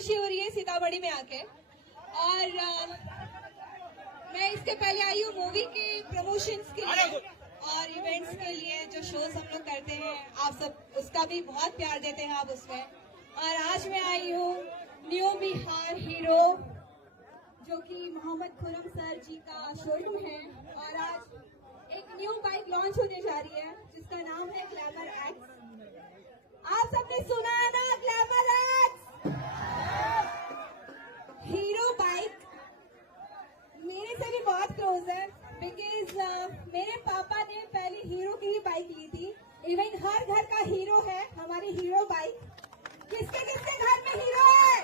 खुशी हो रही है सीतामढ़ी में आके। और मैं इसके पहले आई हूँ मूवी के प्रमोशंस के लिए और इवेंट्स के लिए, जो शोज हम लोग करते हैं आप सब उसका भी बहुत प्यार देते हैं आप उसमें। और आज मैं आई हूँ न्यू बिहार हीरो, जो कि मोहम्मद खुर्रम सर जी का शोरूम है। और आज एक न्यू बाइक लॉन्च होने जा रही है जिसका नाम है ग्लैमर एक्स। आप सबने सुना है ना, ग्लैमर एक्स हीरो बाइक मेरे से भी बहुत क्लोज है, बिकॉज मेरे पापा ने पहले हीरो की ही बाइक ली थी। इवन हर घर का हीरो है हमारी हीरो बाइक। किसके किसके घर में हीरो है?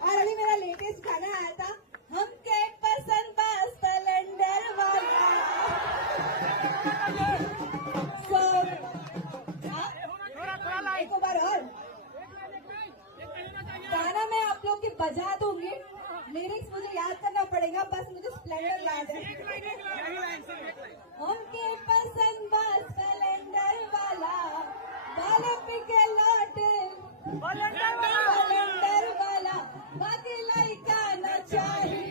और अभी मेरा लेटेस्ट गाना आया था, हम के पसंद बस स्प्लेंडर वाला। एक बार और गाना मैं आप लोग के बजा दूंगी, लिरिक्स मुझे याद करना पड़ेगा, बस मुझे स्प्लेंडर याद है। हमके पसंद बस स्प्लेंडर वाला, बालों पे के लौटे स्प्लेंडर वाला, बाकी लड़का न चाहिए।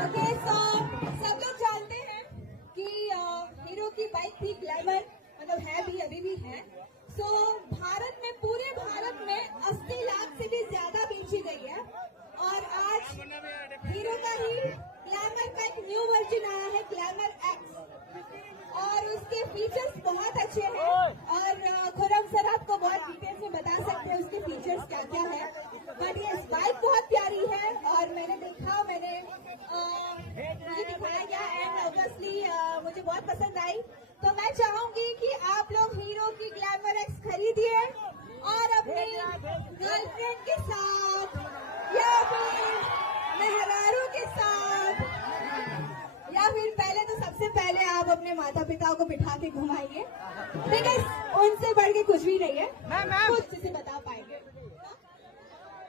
ओके, सो सब लोग जानते हैं कि हीरो की बाइक थी ग्लैमर, मतलब है भी, अभी भी है। सो भारत में, पूरे भारत में 80 लाख से भी ज्यादा बेची गई है। और आज हीरो का ही ग्लैमर का एक न्यू वर्जन आया है, ग्लैमर एक्स। और उसके फीचर्स बहुत अच्छे हैं और खुर्रम सर आपको बहुत डिटेल में बता सकते हैं उसके फीचर्स क्या क्या है। बट ये बाइक बहुत प्यारी है और मैंने देखा, मुझे दिखाया गया एंड ऑब्वियसली मुझे बहुत पसंद आई। तो मैं चाहूंगी कि आप लोग हीरो की ग्लैमर एक्स खरीदिए और अपनी गर्लफ्रेंड के साथ या फिर मेहरारू के साथ, या फिर पहले तो सबसे पहले आप अपने माता पिता को बिठा के घुमाइए, बिकॉज उनसे बढ़ के कुछ भी नहीं है, कुछ जिसे बता पाएंगे।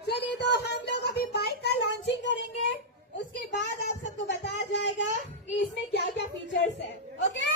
चलिए, तो हम लोग अभी बाइक का लॉन्चिंग करेंगे, उसके बाद आप सबको बताया जाएगा कि इसमें क्या क्या फीचर्स है। ओके।